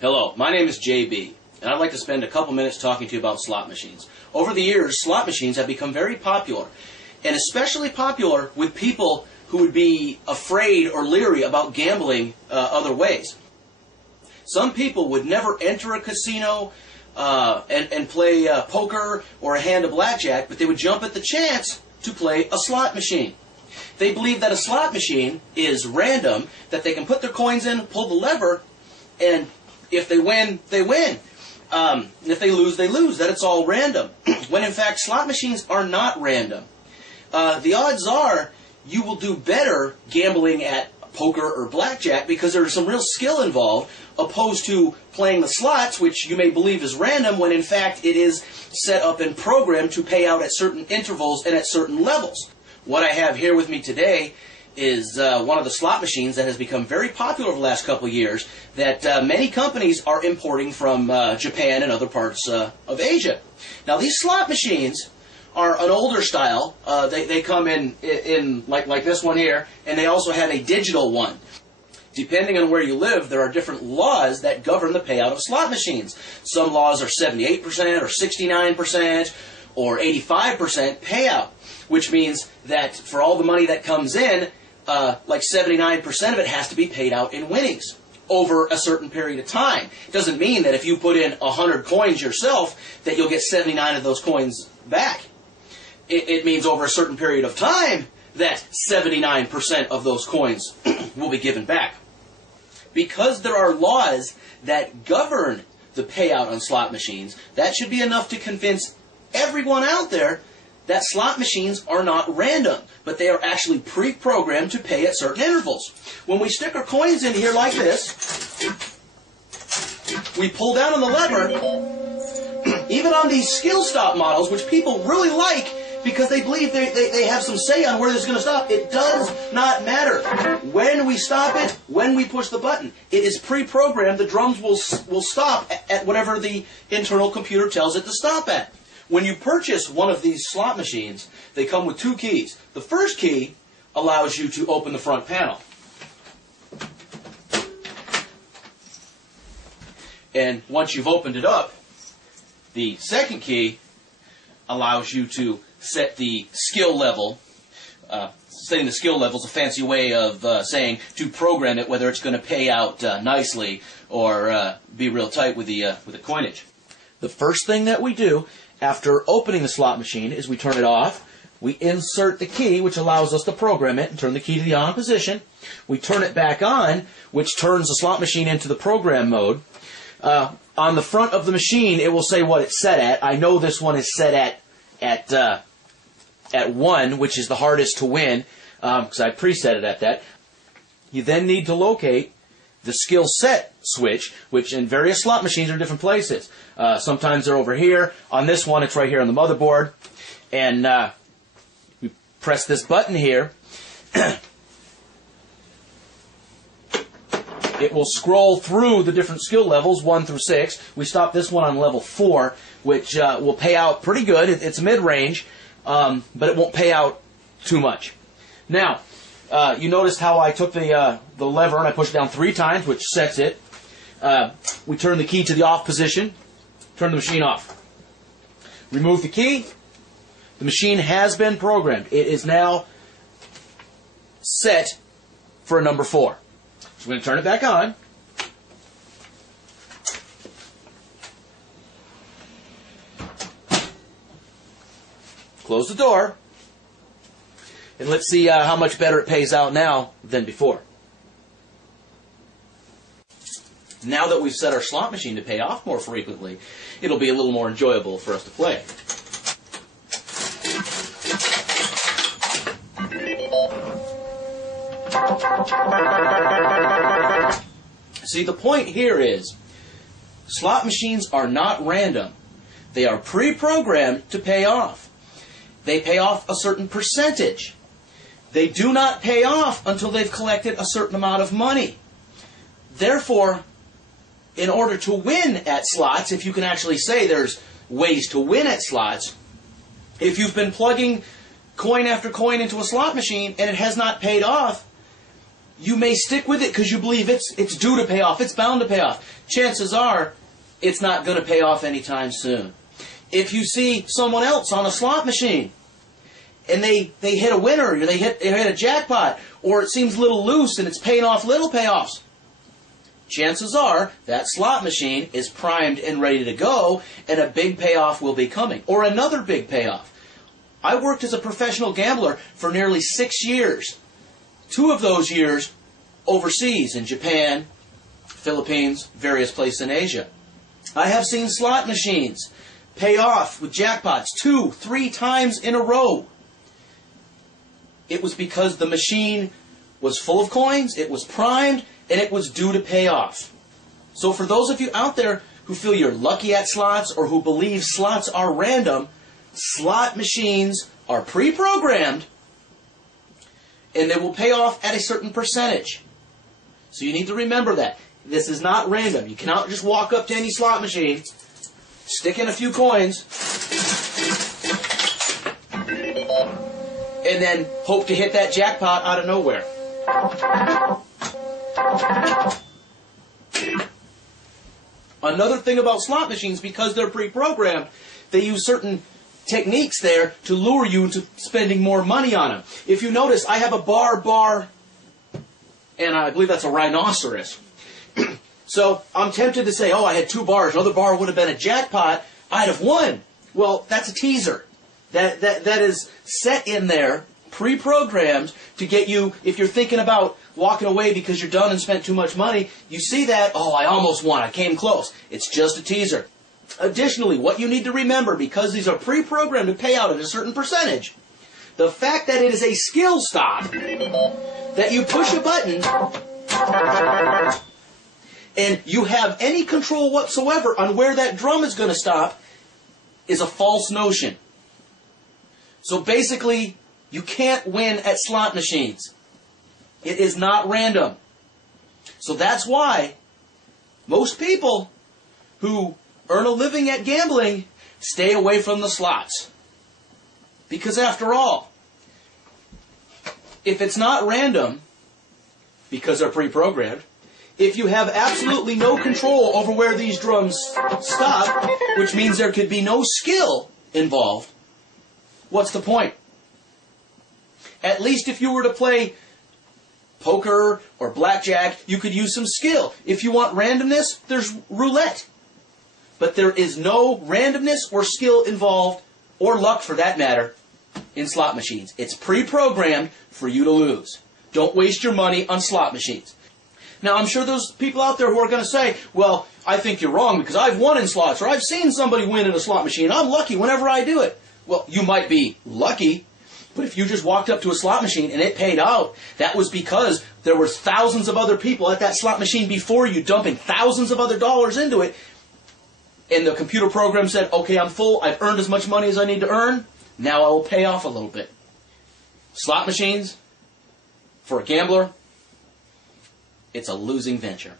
Hello, my name is JB, and I'd like to spend a couple minutes talking to you about slot machines. Over the years, slot machines have become very popular, and especially popular with people who would be afraid or leery about gambling other ways. Some people would never enter a casino and play poker or a hand of blackjack, but they would jump at the chance to play a slot machine. They believe that a slot machine is random, that they can put their coins in, pull the lever, and if they win, they win. If they lose, they lose, that it's all random. When in fact, slot machines are not random. The odds are you will do better gambling at poker or blackjack because there's some real skill involved, opposed to playing the slots, which you may believe is random, when in fact it is set up and programmed to pay out at certain intervals and at certain levels. What I have here with me today is one of the slot machines that has become very popular over the last couple of years that many companies are importing from Japan and other parts of Asia. Now, these slot machines are an older style. They come in like this one here, and they also have a digital one. Depending on where you live, there are different laws that govern the payout of slot machines. Some laws are 78% or 69% or 85% payout, which means that for all the money that comes in, like 79% of it has to be paid out in winnings over a certain period of time. It doesn't mean that if you put in 100 coins yourself that you'll get 79 of those coins back. It means over a certain period of time that 79% of those coins will be given back. Because there are laws that govern the payout on slot machines, that should be enough to convince everyone out there that slot machines are not random, but they are actually pre-programmed to pay at certain intervals. When we stick our coins in here like this, we pull down on the lever, even on these skill stop models, which people really like because they believe they have some say on where this is going to stop, it does not matter. When we stop it, when we push the button, it is pre-programmed. The drums will stop at whatever the internal computer tells it to stop at. When you purchase one of these slot machines, they come with two keys. The first key allows you to open the front panel. And once you've opened it up, the second key allows you to set the skill level. Setting the skill level is a fancy way of saying to program it, whether it's going to pay out nicely or be real tight with the coinage. The first thing that we do after opening the slot machine is we turn it off. We insert the key, which allows us to program it and turn the key to the on position. We turn it back on, which turns the slot machine into the program mode. On the front of the machine, it will say what it's set at. I know this one is set at 1, which is the hardest to win, because I preset it at that. You then need to locate the skill set switch, which in various slot machines are in different places. Sometimes they're over here. On this one, it's right here on the motherboard. And we press this button here. It will scroll through the different skill levels, 1 through 6. We stop this one on level 4, which will pay out pretty good. It's mid-range, but it won't pay out too much. Now, you noticed how I took the lever and I pushed it down 3 times, which sets it. We turn the key to the off position, turn the machine off. Remove the key. The machine has been programmed. It is now set for a number 4. So we're going to turn it back on. Close the door. And let's see how much better it pays out now than before. Now that we've set our slot machine to pay off more frequently, it'll be a little more enjoyable for us to play. See, the point here is slot machines are not random. They are pre-programmed to pay off. They pay off a certain percentage. They do not pay off until they've collected a certain amount of money. Therefore, in order to win at slots, if you can actually say there's ways to win at slots, if you've been plugging coin after coin into a slot machine and it has not paid off, you may stick with it because you believe it's due to pay off, it's bound to pay off. Chances are it's not going to pay off anytime soon. If you see someone else on a slot machine and they hit a winner, or they hit a jackpot, or it seems a little loose and it's paying off little payoffs, chances are that slot machine is primed and ready to go, and a big payoff will be coming, or another big payoff. I worked as a professional gambler for nearly 6 years. 2 of those years overseas in Japan, Philippines, various places in Asia. I have seen slot machines pay off with jackpots 2, 3 times in a row. It was because the machine was full of coins, it was primed, and it was due to pay off. So for those of you out there who feel you're lucky at slots or who believe slots are random, slot machines are pre-programmed and they will pay off at a certain percentage. So you need to remember that. This is not random. You cannot just walk up to any slot machine, stick in a few coins, and then hope to hit that jackpot out of nowhere. Another thing about slot machines, because they're pre-programmed, they use certain techniques there to lure you into spending more money on them. If you notice, I have a bar, and I believe that's a rhinoceros. So I'm tempted to say, oh, I had 2 bars, another bar would have been a jackpot, I'd have won. Well, that's a teaser. That is set in there, pre-programmed, to get you, if you're thinking about walking away because you're done and spent too much money, you see that, oh, I almost won, I came close. It's just a teaser. Additionally, what you need to remember, because these are pre-programmed to pay out at a certain percentage, the fact that it is a skill stop, that you push a button, and you have any control whatsoever on where that drum is going to stop, is a false notion. So basically, you can't win at slot machines. It is not random. So that's why most people who earn a living at gambling stay away from the slots. Because after all, if it's not random, because they're pre-programmed, if you have absolutely no control over where these drums stop, which means there could be no skill involved, what's the point? At least if you were to play poker or blackjack, you could use some skill. If you want randomness, there's roulette. But there is no randomness or skill involved, or luck for that matter, in slot machines. It's pre-programmed for you to lose. Don't waste your money on slot machines. Now, I'm sure there's people out there who are going to say, well, I think you're wrong because I've won in slots, or I've seen somebody win in a slot machine. I'm lucky whenever I do it. Well, you might be lucky, but if you just walked up to a slot machine and it paid out, that was because there were thousands of other people at that slot machine before you dumping thousands of other dollars into it, and the computer program said, okay, I'm full, I've earned as much money as I need to earn, now I will pay off a little bit. Slot machines, for a gambler, it's a losing venture.